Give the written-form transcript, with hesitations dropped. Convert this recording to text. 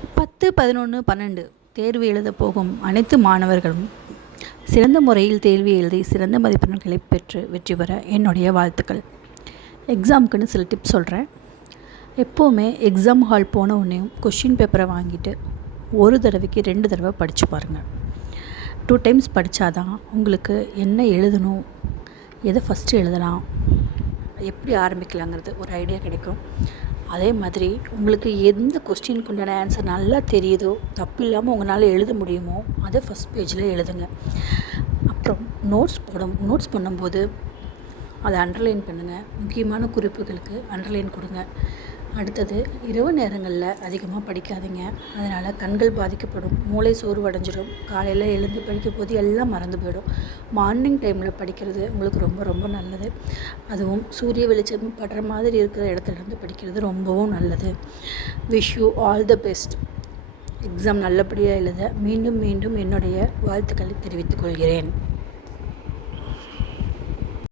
10, 11, 12 தேர்வு எழுத போகும் அனைத்து மாணவர்களும் சிறந்த முறையில் தேர்வு எழுதி சிறந்த மதிப்பெண்களை பெற்று வெற்றி பெற என்னுடைய வாழ்த்துக்கள். எக்ஸாமுக்குன்னு சில டிப்ஸ் சொல்கிறேன். எப்போவுமே எக்ஸாம் ஹால் போன உடனேயும் கொஷின் பேப்பரை வாங்கிட்டு ஒரு தடவைக்கு 2 தடவை படித்து பாருங்கள். 2 டைம்ஸ் படித்தாதான் உங்களுக்கு என்ன எழுதணும், எதை ஃபஸ்ட்டு எழுதலாம், எப்படி ஆரம்பிக்கலாங்கிறது ஒரு ஐடியா கிடைக்கும். அதே மாதிரி உங்களுக்கு எந்த கொஸ்டினுக்கு உண்டான ஆன்சர் நல்லா தெரியுதோ, தப்பு இல்லாமல் உங்களால் எழுத முடியுமோ அதை ஃபஸ்ட் பேஜில் எழுதுங்க. அப்புறம் நோட்ஸ் பண்ணும்போது அதை அண்டர்லைன் பண்ணுங்கள். முக்கியமான குறிப்புகளுக்கு அண்டர்லைன் கொடுங்க. அடுத்தது, இரவு நேரங்களில் அதிகமாக படிக்காதீங்க. அதனால் கண்கள் பாதிக்கப்படும், மூளை சோர்வடைஞ்சிடும். காலையில் எழுந்து படிக்கும் போது எல்லாம் மறந்து போயிடும். மார்னிங் டைமில் படிக்கிறது உங்களுக்கு ரொம்ப ரொம்ப நல்லது. அதுவும் சூரிய வெளிச்சம் படுற மாதிரி இருக்கிற இடத்துலேருந்து படிக்கிறது ரொம்பவும் நல்லது. Wish you all the best. Exam நல்லபடியாக எழுத மீண்டும் மீண்டும் என்னுடைய வாழ்த்துக்களை தெரிவித்துக் கொள்கிறேன்.